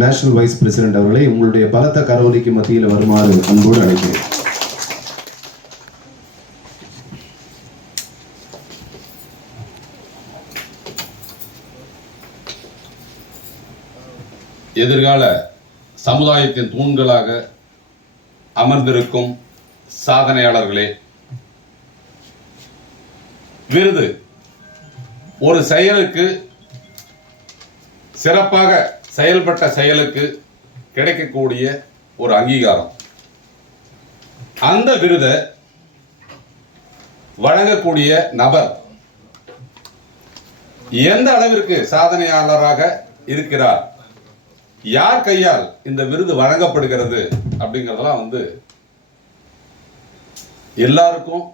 National vice president அவர்களை உங்களுடைய பலத்த கரவொலிக்கு மத்தியில் வருமாறு அன்போடு அழைக்கிறேன். எதிர்கால சமுதாயத்தின் தூண்களாக அமர்ந்திருக்கும் சாதனையாளர்களே, விருது ஒரு செயலுக்கு, சிறப்பாக செயல்பட்ட செயலுக்கு கிடைக்கக்கூடிய ஒரு அங்கீகாரம். அந்த விருதை வழங்கக்கூடிய நபர் எந்த அளவிற்கு சாதனையாளராக இருக்கிறார், யார் கையால் இந்த விருது வழங்கப்படுகிறது அப்படிங்கிறதெல்லாம் எல்லாருக்கும்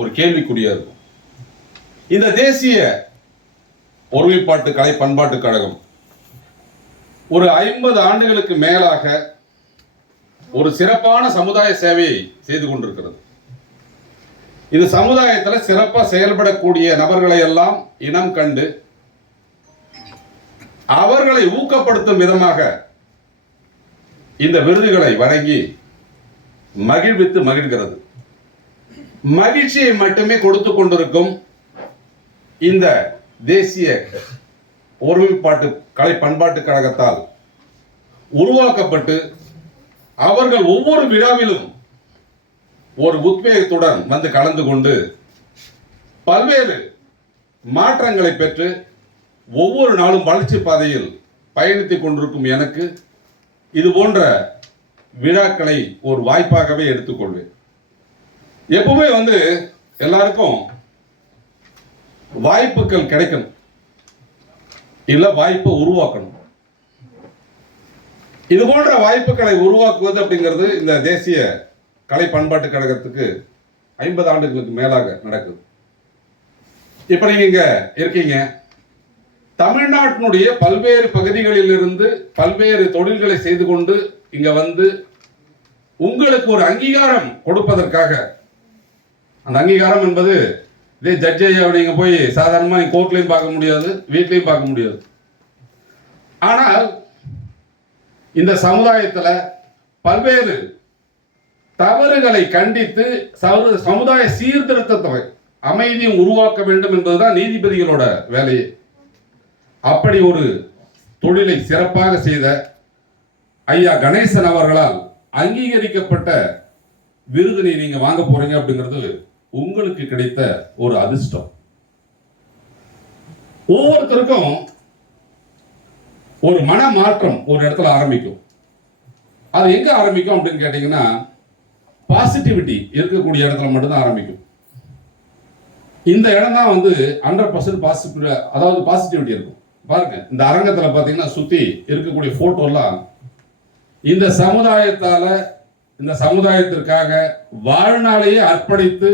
ஒரு கேள்விக்குறியா இருக்கும். இந்த தேசிய ஒருமைப்பாட்டு கலை பண்பாட்டு கழகம் ஒரு 50 ஆண்டுகளுக்கு மேலாக ஒரு சிறப்பான சமுதாய சேவையை செய்து கொண்டிருக்கிறது. இது சமுதாயத்தில் சிறப்பாக செயல்படக்கூடிய நபர்களை எல்லாம் இனம் கண்டு அவர்களை ஊக்கப்படுத்தும் விதமாக இந்த விருதுகளை வழங்கி மகிழ்வித்து மகிழ்கிறது. மகிழ்ச்சியை மட்டுமே கொடுத்து கொண்டிருக்கும் இந்த தேசிய ஒருமைப்பாட்டு கலை பண்பாட்டு கழகத்தால் உருவாக்கப்பட்டு அவர்கள் ஒவ்வொரு விழாவிலும் ஒரு உத்வேகத்துடன் வந்து கலந்து கொண்டு பல்வேறு மாற்றங்களை பெற்று ஒவ்வொரு நாளும் வளர்ச்சி பாதையில் பயணித்துக் கொண்டிருக்கும் எனக்கு இது போன்ற விழாக்களை ஒரு வாய்ப்பாகவே எடுத்துக்கொள்வேன். எப்பவுமே எல்லாருக்கும் வாய்ப்புகள் கிடைக்கணும், இல்ல வாய்ப்பை உருவாக்கணும். இது போன்ற வாய்ப்புகளை உருவாக்குவது அப்படிங்கிறது இந்த தேசிய கலை பண்பாட்டு கழகத்துக்கு 50 ஆண்டுகளுக்கு மேலாக நடக்குது. இப்ப நீங்க இங்க இருக்கீங்க, தமிழ்நாட்டினுடைய பல்வேறு பகுதிகளில் இருந்து பல்வேறு தொழில்களை செய்து கொண்டு இங்க உங்களுக்கு ஒரு அங்கீகாரம் கொடுப்பதற்காக, அந்த அங்கீகாரம் என்பது இதே ஜட்ஜை நீங்க போய் சாதாரணமாக கோர்ட்லையும் பார்க்க முடியாது, வீட்லையும் பார்க்க முடியாது. ஆனால் இந்த சமுதாயத்தில் பல்வேறு தவறுகளை கண்டித்து சமுதாய சீர்திருத்தத்தை அமைதியும் உருவாக்க வேண்டும் என்பதுதான் நீதிபதிகளோட வேலையே. அப்படி ஒரு தொழிலை சிறப்பாக செய்த ஐயா கணேசன் அவர்களால் அங்கீகரிக்கப்பட்ட விருதினை நீங்க வாங்க போறீங்க அப்படிங்கிறது உங்களுக்கு கிடைத்த ஒரு அதிர்ஷ்டம். ஒவ்வொருத்தருக்கும் ஒரு மன மாற்றம் ஒரு இடத்துல ஆரம்பிக்கும். அது எங்க ஆரம்பிக்கும் அப்படின்னு கேட்டீங்கன்னா, பாசிட்டிவிட்டி இருக்கக்கூடிய இடத்துல மட்டும்தான் ஆரம்பிக்கும். இந்த இடம் தான் 100% பாசிட்டிவ், அதாவது பாசிட்டிவிட்டி இருக்கும். பாருங்க, இந்த அரங்கத்துல பாத்தீங்கன்னா சுத்தி இருக்கக்கூடிய போட்டோ எல்லாம் இந்த சமுதாயத்தால, இந்த சமுதாயத்திற்காக வாழ்நாளையே அர்ப்பணித்து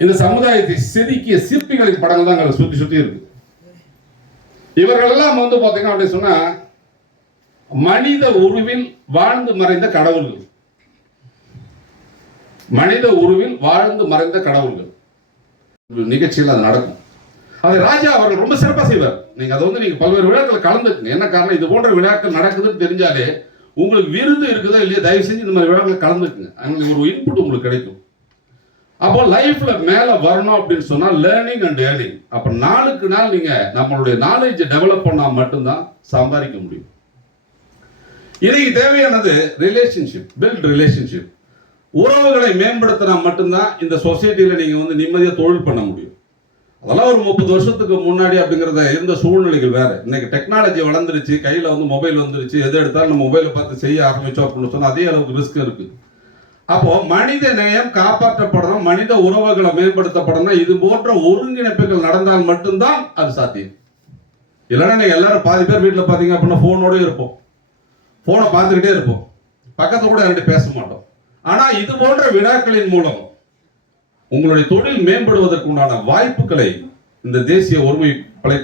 இந்த சமுதாயத்தை செதுக்கிய சிற்பிகளின் படங்கள் தான் சுத்தி சுத்தி இருக்கு. இவர்கள் எல்லாம் பாத்தீங்கன்னா அப்படி சொன்னா மனித உருவில் வாழ்ந்து மறைந்த கடவுள்கள், மனித உருவில் வாழ்ந்து மறைந்த கடவுள்கள் நிகழ்ச்சியில் அது நடக்கும். அதை ராஜா அவர்கள் ரொம்ப சிறப்பாக செய்வார். நீங்க அதை நீங்க பல்வேறு விழாக்கள் கலந்துக்குங்க. என்ன காரணம், இது போன்ற விழாக்கள் நடக்குதுன்னு தெரிஞ்சாலே உங்களுக்கு விருது இருக்குதா இல்லையா, தயவு செஞ்சு இந்த மாதிரி விழாக்களை கலந்துக்குங்க. அங்கே ஒரு இன்புட் உங்களுக்கு கிடைக்கும். அப்போ லைஃப்ல மேல வரணும் அப்படின்னு சொன்னா லேர்னிங் அண்ட் ஏர்னிங். அப்ப நாளுக்கு நாள் நீங்க நம்மளுடைய நாலேஜை டெவலப் பண்ணா மட்டும்தான் சம்பாதிக்க முடியும். இன்னைக்கு தேவையானது ரிலேஷன்ஷிப், பில்ட் ரிலேஷன்ஷிப். உறவுகளை மேம்படுத்தினா மட்டும்தான் இந்த சொசைட்டியில நீங்க நிம்மதியா தொழில் பண்ண முடியும். அதெல்லாம் ஒரு 30 வருஷத்துக்கு முன்னாடி அப்படிங்கிறத இருந்த சூழ்நிலைகள் வேற. இன்னைக்கு டெக்னாலஜி வளர்ந்துருச்சு, கையில மொபைல் வந்துருச்சு. எது எடுத்தாலும் நம்ம மொபைலை பார்த்து செய்ய ஆரம்பிச்சோம் அப்படின்னு சொன்னா அதே அளவுக்கு ரிஸ்க் இருக்கு. அப்போ மனித நேயம் காப்பாற்றப்படணும், மனித உறவுகளை மேம்படுத்தப்படணும். இது போன்ற ஒருங்கிணைப்புகள் நடந்தால் மட்டும்தான் அது சாத்தியம். இல்லைன்னா நீங்க எல்லாரும் பாதி பேர் வீட்டில் பார்த்தீங்க அப்படின்னா போனோட இருப்போம், போனை பார்த்துக்கிட்டே இருப்போம், பக்கத்துல கூட யார்கிட்ட பேச மாட்டோம். ஆனா இது போன்ற விழாக்களின் மூலம் உங்களுடைய தொழில் மேம்படுவதற்கு உண்டான வாய்ப்புகளை இந்த தேசிய ஒருமை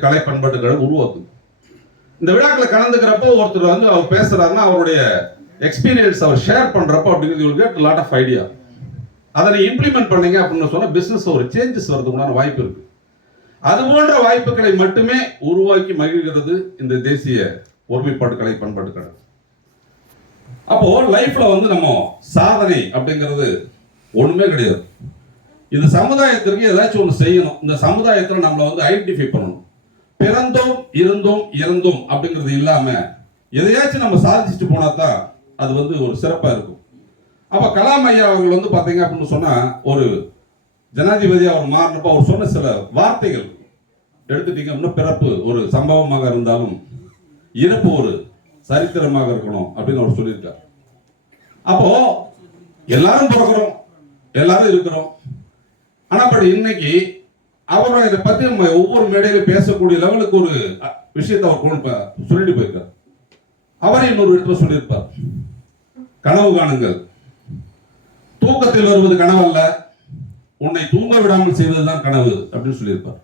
கலை பண்பாட்டுகளை உருவாக்குது. இந்த விழாக்களை கலந்துக்கிறப்போ ஒருத்தர் அவர் பேசுறாருன்னா அவருடைய எக்ஸ்பீரியன்ஸ் அவர் ஷேர் பண்றப்போ அப்படிங்கிறது you get lot of idea. அதை இம்ப்ளிமெண்ட் பண்ணீங்க அப்படின்னு சொன்னா பிசினஸ் ஒரு சேஞ்சஸ் வரதுக்கு உண்டான வாய்ப்பு இருக்கு. அது போன்ற வாய்ப்புகளை மட்டுமே உருவாக்கி மகிழ்கிறது இந்த தேசிய ஒருமைப்பாட்டு கலை பண்பாட்டு கழகம். அப்போ லைஃப்ல வந்து நம்ம சாதனை அப்படிங்கிறது ஒண்ணுமே கிடையாது. இது சமுதாயத்திற்கு ஏதாச்சும் ஒன்று செய்யணும். இந்த சமுதாயத்தில் நம்மளை வந்து ஐடென்டிஃபை பண்ணணும். பிறந்தோம் இருந்தோம் இறந்தோம் அப்படிங்கிறது இல்லாம எதையாச்சும் நம்ம சாதிச்சுட்டு போனா தான் அது வந்து ஒரு சிறப்பா இருக்கும். அப்ப கலாம் ஐயா அவர்கள் வந்து பாத்தீங்க அப்படின்னு சொன்னா ஒரு ஜனாதிபதி அவர் மாறினப்ப அவர் சொன்ன சில வார்த்தைகள் எடுத்துட்டீங்க அப்படின்னா, பிறப்பு ஒரு சம்பவமாக இருந்தாலும் இறப்பு ஒரு சரித்திரமாக இருக்கணும் அப்படின்னு அவர் சொல்லியிருக்கார். அப்போ எல்லாரும் பிறக்கிறோம், எல்லாரும் இருக்கிறோம். ஆனா பட் இன்னைக்கு அவரோட இதை பத்தி நம்ம ஒவ்வொரு மேடையில பேசக்கூடிய லெவலுக்கு ஒரு விஷயத்தை அவர் சொல்லிட்டு போயிருக்கார். அவரை இன்னொரு இடத்துல சொல்லியிருப்பார், கனவு காணுங்கள், தூக்கத்தில் வருவது கனவு அல்ல, உன்னை தூங்க விடாமல் செய்வதுதான் கனவு அப்படின்னு சொல்லியிருப்பார்.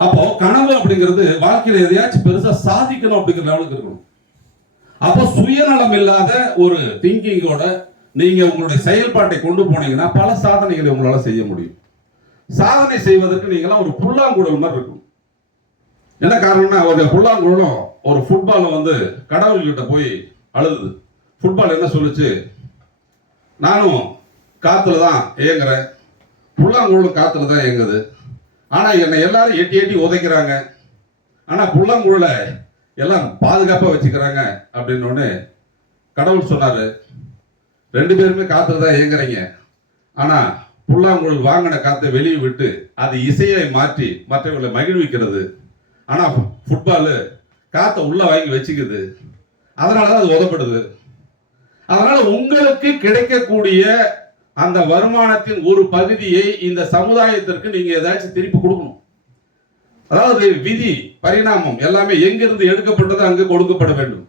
அப்போ கனவு அப்படிங்கிறது வாழ்க்கையில எதையாச்சும் பெருசா சாதிக்கணும் அப்படிங்கிற லெவலுக்கு இருக்கணும். அப்போ சுயநலம் இல்லாத ஒரு திங்கிங்கோட நீங்க உங்களுடைய செயல்பாட்டை கொண்டு போனீங்கன்னா பல சாதனைகளை உங்களால செய்ய முடியும். சாதனை செய்வதற்கு நீங்களாம் ஒரு புல்லாங்குழல் மாதிரி இருக்கும். என்ன காரணம்னா, ஒரு புல்லாங்குழலும் ஒரு ஃபுட்பாலை வந்து கடவுள்கிட்ட போய் அழுது, ஃபுட்பால் என்ன சொல்லுச்சு, நானும் காத்துல தான் இயங்குறேன், புல்லாங்குழலும் காத்துல தான் இயங்குது, ஆனா என்னை எல்லாரும் எட்டி எட்டி உதைக்கிறாங்க, ஆனா புல்லாங்குழலை எல்லாம் பாதுகாப்பா வச்சுக்கிறாங்க அப்படின்னு கடவுள் சொன்னாரு, ரெண்டு பேருமே காத்துல தான் இயங்குறீங்க, ஆனா புல்லாங்குழல் வாங்கின காத்தை வெளியே விட்டு அது இசையை மாற்றி மற்றவர்களை மகிழ்விக்கிறது, ஆனா ஃபுட்பாலு காத்தை உள்ள வாங்கி வச்சுக்குது, அதனாலதான் அது உதப்படுது. அதனால உங்களுக்கு கிடைக்கக்கூடிய அந்த வருமானத்தின் ஒரு பகுதியை இந்த சமுதாயத்திற்கு நீங்க ஏதாச்சும் திருப்பி கொடுக்கணும். அதாவது விதி பரிணாமம் எல்லாமே எங்கிருந்து எடுக்கப்பட்டது அங்கு கொடுக்கப்பட வேண்டும்.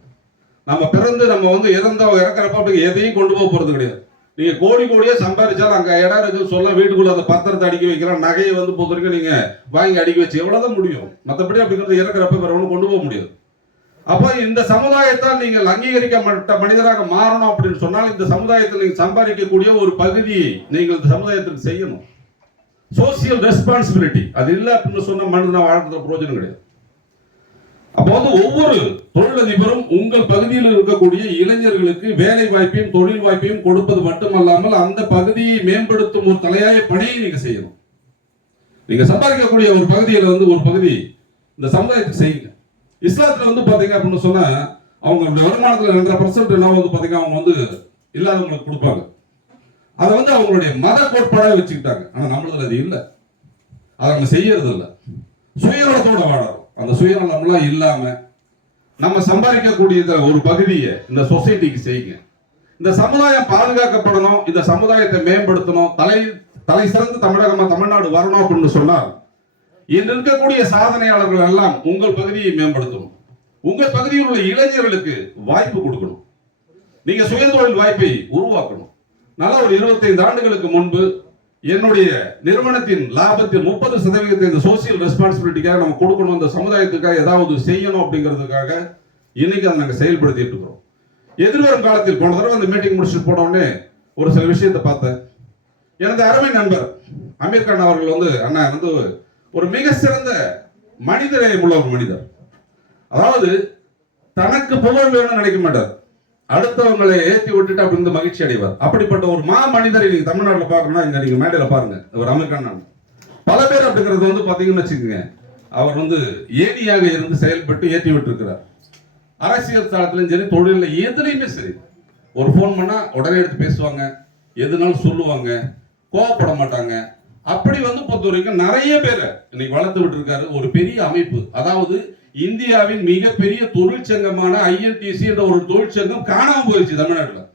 நம்ம பிறந்து நம்ம வந்து இறக்குறப்ப அப்படி எதையும் கொண்டு போக போறது கிடையாது. நீங்க கோடி கோடியா சம்பாதிச்சாலும் அங்க இடம் இருக்கு சொல்ல வீட்டுக்குள்ள அந்த பத்திரத்தை அடிக்க வைக்கலாம், நகையை வந்து பொறுத்தவரைக்கும் நீங்க வாங்கி அடிக்க வச்சு எவ்வளவுதான் முடியும். மற்றபடி அப்படிங்கிறது இறக்குறப்ப வேற ஒன்றும் கொண்டு போக முடியாது. அப்ப இந்த சமுதாயத்தால் நீங்கள் அங்கீகரிக்கப்பட்ட மனிதராக மாறணும் அப்படின்னு சொன்னால் இந்த சமுதாயத்தில் நீங்கள் சம்பாதிக்கக்கூடிய ஒரு பகுதியை நீங்கள் இந்த சமுதாயத்துக்கு செய்யணும். சோசியல் ரெஸ்பான்சிபிலிட்டி அது இல்லை அப்படின்னு சொன்ன மனிதனை வாழ்றது பிரயோஜனம் கிடையாது. அப்போ வந்து ஒவ்வொரு தொழிலதிபரும் உங்கள் பகுதியில் இருக்கக்கூடிய இளைஞர்களுக்கு வேலை வாய்ப்பையும் தொழில் வாய்ப்பையும் கொடுப்பது மட்டுமல்லாமல் அந்த பகுதியை மேம்படுத்தும் ஒரு தலையாய பணியை நீங்க செய்யணும். நீங்க சம்பாதிக்கக்கூடிய ஒரு பகுதியில் வந்து ஒரு பகுதி இந்த சமுதாயத்துக்கு செய்யுங்க. இஸ்லாத்துல வந்து பாத்தீங்க அப்படின்னு சொன்னா அவங்களுடைய வருமானத்துல 2% என்ன வந்து பாத்தீங்கன்னா அவங்க வந்து இல்லாதவங்களுக்கு கொடுப்பாங்க. அதை வந்து அவங்களுடைய மத கோட்பாடாக வச்சுக்கிட்டாங்க. ஆனா நம்மளதுல அது இல்லை, அதை நம்ம செய்யறது இல்லை. சுயநலத்தோட வாழறோம். அந்த சுயநலம்லாம் இல்லாம நம்ம சம்பாதிக்கக்கூடிய ஒரு பகுதியை இந்த சொசைட்டிக்கு செய்யுங்க. இந்த சமுதாயம் பாதுகாக்கப்படணும், இந்த சமுதாயத்தை மேம்படுத்தணும், தலை சிறந்த தமிழகமா தமிழ்நாடு வரணும் அப்படின்னு சொன்னால் இன்று இருக்கக்கூடிய சாதனையாளர்கள் எல்லாம் உங்கள் பகுதியை மேம்படுத்தணும். உங்கள் பகுதியில் உள்ள இளைஞர்களுக்கு வாய்ப்பு கொடுக்கணும். நீங்க சுயதொழில் வாய்ப்பை உருவாக்கணும். நல்ல ஒரு 25 ஆண்டுகளுக்கு முன்பு என்னுடைய நிறுவனத்தின் லாபத்தில் 30% இந்த சோசியல் ரெஸ்பான்சிபிலிட்டிக்காக நம்ம கொடுக்கணும், இந்த சமுதாயத்துக்காக ஏதாவது செய்யணும் அப்படிங்கிறதுக்காக இன்னைக்கு அதை நாங்கள் செயல்படுத்திட்டு இருக்கிறோம். எதிர்வரும் காலத்தில் போன தடவை அந்த மீட்டிங் முடிச்சுட்டு போன உடனே ஒரு சில விஷயத்தை பார்த்தேன். எனது அருமை நண்பர் அமீர் கான் அவர்கள் வந்து அண்ணா வந்து ஒரு மிக சிறந்த மனிதநேயம் உள்ள ஒரு மனிதர். அதாவது தனக்கு புகழ் வேணும்னு நினைக்க மாட்டார், அடுத்தவங்களை ஏற்றி விட்டுட்டு அப்படி மகிழ்ச்சி அடைவார். அப்படிப்பட்ட ஒரு மனிதரை நீங்க தமிழ்நாட்டில் பார்க்கணும்னா இங்க நீங்க மேடையில பாருங்க. அவர் அமீர் கான் பல பேர் அப்படிங்கிறது வந்து பாத்தீங்கன்னு வச்சுக்கோங்க, அவர் வந்து ஏடியாக இருந்து செயல்பட்டு ஏற்றி விட்டு இருக்கிறார். அரசியல் தளத்திலும் சரி தொழில எதுலையுமே சரி ஒரு போன் பண்ணா உடனே எடுத்து பேசுவாங்க, எதுனாலும் சொல்லுவாங்க, கோவப்பட மாட்டாங்க. அப்படி வந்து பொறுத்த வரைக்கும் நிறைய பேரை இன்னைக்கு வளர்த்து விட்டு இருக்காரு. ஒரு பெரிய அமைப்பு, அதாவது இந்தியாவின் மிகப்பெரிய தொழிற்சங்கமான INTC என்ற ஒரு தொழிற்சங்கம் காணாம போயிடுச்சு தமிழ்நாட்டில்.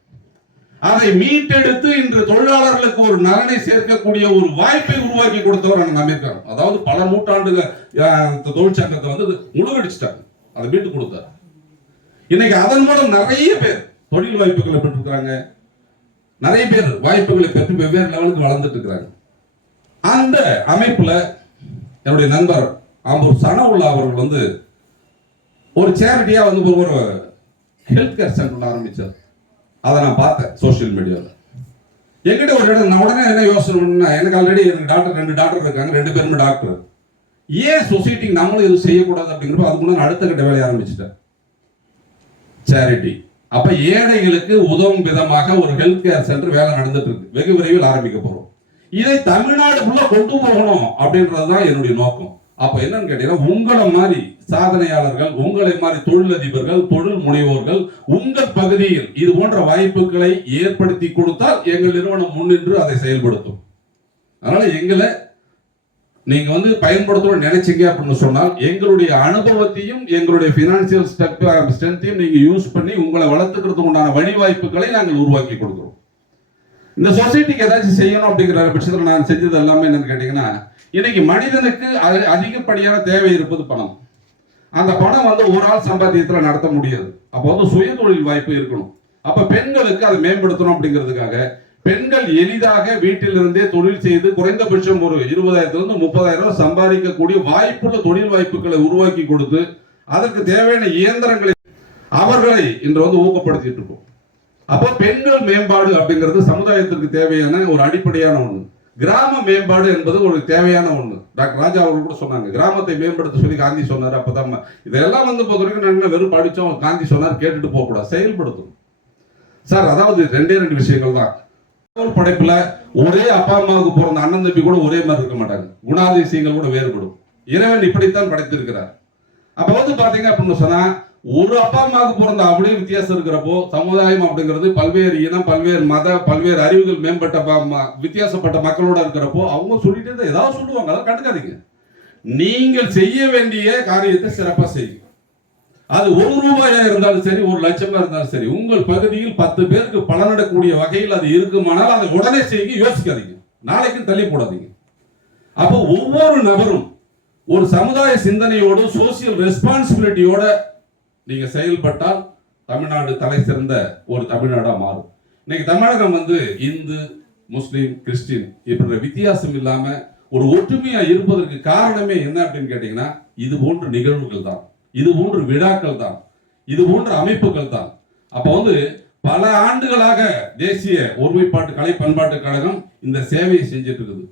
அதை மீட்டெடுத்து இன்று தொழிலாளர்களுக்கு ஒரு நலனை சேர்க்கக்கூடிய ஒரு வாய்ப்பை உருவாக்கி கொடுத்தவர் அமீர் கான். அதாவது பல நூற்றாண்டுகள் தொழிற்சங்கத்தை வந்து முழுகடிச்சிட்டாங்க, அதை மீட்டு கொடுத்தார். இன்னைக்கு அதன் மூலம் நிறைய பேர் தொழில் வாய்ப்புகளை பெற்றிருக்கிறாங்க, நிறைய பேர் வாய்ப்புகளை பெற்று வெவ்வேறு லெவலுக்கு வளர்ந்துட்டு இருக்கிறாங்க. அந்த அமைப்புல என்னுடைய நண்பர் ஆம்பூர் சனவுல்லா அவர்கள் வந்து ஒரு சேரிட்டியா வந்து ஒரு ஹெல்த் கேர் சென்டர் ஆரம்பிச்சார். அதை நான் பார்த்தேன் சோசியல் மீடியாவில். என்கிட்ட ஒரு இடம் நான் உடனே என்ன யோசனை பண்ணேன், எனக்கு ஆல்ரெடி எனக்கு டாக்டர் 2 டாக்டர் இருக்காங்க, 2 பேருமே டாக்டர். ஏன் சொசைட்டிக்கு நம்மளும் எதுவும் செய்யக்கூடாது அப்படிங்கிறப்ப அதுக்கு முன்னாடி அடுத்த கட்ட வேலையை ஆரம்பிச்சுட்டேன். சேரிட்டி. அப்ப ஏழைகளுக்கு உதவும் விதமாக ஒரு ஹெல்த் கேர் சென்டர் வேலை நடந்துட்டு இருக்கு. வெகு விரைவில் ஆரம்பிக்க போறோம். இதை தமிழ்நாடுக்குள்ள கொண்டு போகணும் அப்படின்றதுதான் என்னுடைய நோக்கம். அப்ப என்னன்னு கேட்டீங்கன்னா, உங்களை மாதிரி சாதனையாளர்கள், உங்களை மாதிரி தொழிலதிபர்கள், தொழில் முனைவோர்கள் உங்கள் பகுதியில் இது போன்ற வாய்ப்புகளை ஏற்படுத்தி கொடுத்தால் எங்கள் நிறுவனம் முன்னின்று அதை செயல்படுத்தும். அதனால எங்களை நீங்க பயன்படுத்தணும்னு நினைச்சீங்க அப்படின்னு சொன்னால் எங்களுடைய அனுபவத்தையும் எங்களுடைய பினான்சியல் ஸ்ட்ரென்த்தையும் நீங்க யூஸ் பண்ணி உங்களை வளர்த்துக்கிறதுக்கு உண்டான வழிவாய்ப்புகளை நாங்கள் உருவாக்கி கொடுக்கிறோம். இந்த சொசைட்டிக்கு ஏதாச்சும் செய்யணும் அப்படிங்கிற பட்சத்தில் நான் செஞ்சது எல்லாமே என்னன்னு கேட்டீங்கன்னா, இன்னைக்கு மனிதனுக்கு அதிகப்படியான தேவை இருப்பது பணம். அந்த பணம் ஒரு ஆள் சம்பாத்தியத்தில் நடத்த முடியாது. அப்போ சுய தொழில் வாய்ப்பு இருக்கணும். அப்ப பெண்களுக்கு அதை மேம்படுத்தணும் அப்படிங்கிறதுக்காக பெண்கள் எளிதாக வீட்டிலிருந்தே தொழில் செய்து குறைந்தபட்சம் ஒரு 20,000 to 30,000 சம்பாதிக்கக்கூடிய வாய்ப்புள்ள தொழில் வாய்ப்புகளை உருவாக்கி கொடுத்து அதற்கு தேவையான இயந்திரங்களை அவர்களை இன்று ஊக்கப்படுத்திட்டு இருக்கோம். அப்போ பெண்கள் மேம்பாடு அப்படிங்கிறது சமுதாயத்திற்கு தேவையான ஒரு அடிப்படையான ஒண்ணு. கிராம மேம்பாடு என்பது ஒரு தேவையான ஒண்ணு. டாக்டர் ராஜா அவர்கள் கூட சொன்னாங்க, கிராமத்தை மேம்படுத்த சொல்லி காந்தி சொன்னார். அப்பதான் இதெல்லாம் பொறுத்த வரைக்கும் நாங்கள் வெறும் படிச்சோம், காந்தி சொன்னார் கேட்டுட்டு போக கூடாது, செயல்படுத்தணும் சார். அதாவது 2 விஷயங்கள் தான். ஒரு படைப்புல ஒரே அப்பா அம்மாவுக்கு பிறந்த அண்ணன் தம்பி கூட ஒரே மாதிரி இருக்க மாட்டாங்க. குணாதிசயங்கள் கூட வேறுபடும். இறைவன் இப்படித்தான் படைத்திருக்கிறார். அப்ப பாத்தீங்க அப்படின்னு சொன்னா, ஒரு அப்பா அம்மாவுக்கு பிறந்த அப்படியே வித்தியாசம் இருக்கிறப்போ சமுதாயம் அப்படிங்கிறது பல்வேறு இனம், பல்வேறு மத, பல்வேறு அறிவுகள் மேம்பட்ட வித்தியாசப்பட்ட மக்களோட இருக்கிறப்போ அவங்க சொல்லிட்டே தான் ஏதாவது சொல்லுவாங்க. அதை கண்டுக்காதீங்க. நீங்கள் செய்ய வேண்டிய காரியத்தை சிறப்பா செய்யுங்க. அது 1 ரூபாயா இருந்தாலும் சரி, 1 லட்சமா இருந்தாலும் சரி, உங்கள் பகுதியில் 10 பேருக்கு பலனடக்கூடிய வகையில் அது இருக்குமானால் அதை உடனே செய்ய யோசிக்காதீங்க. நாளைக்கு தள்ளி போடாதீங்க. அப்போ ஒவ்வொரு நபரும் ஒரு சமுதாய சிந்தனையோடு சோசியல் ரெஸ்பான்சிபிலிட்டியோட நீங்க செயல்பட்டால் தமிழ்நாடு தலை சிறந்த ஒரு தமிழ்நாடா மாறும். இன்னைக்கு தமிழகம் இந்து, முஸ்லீம், கிறிஸ்டின் இப்படி வித்தியாசம் இல்லாம ஒரு ஒற்றுமையா இருப்பதற்கு காரணமே என்ன அப்படின்னு கேட்டீங்கன்னா, இது போன்ற நிகழ்வுகள் தான், இது போன்ற விழாக்கள் தான், இது போன்ற அமைப்புகள் தான். அப்ப பல ஆண்டுகளாக தேசிய ஒருமைப்பாட்டு கலை பண்பாட்டு கழகம் இந்த சேவையை செஞ்சிட்டு இருக்குது.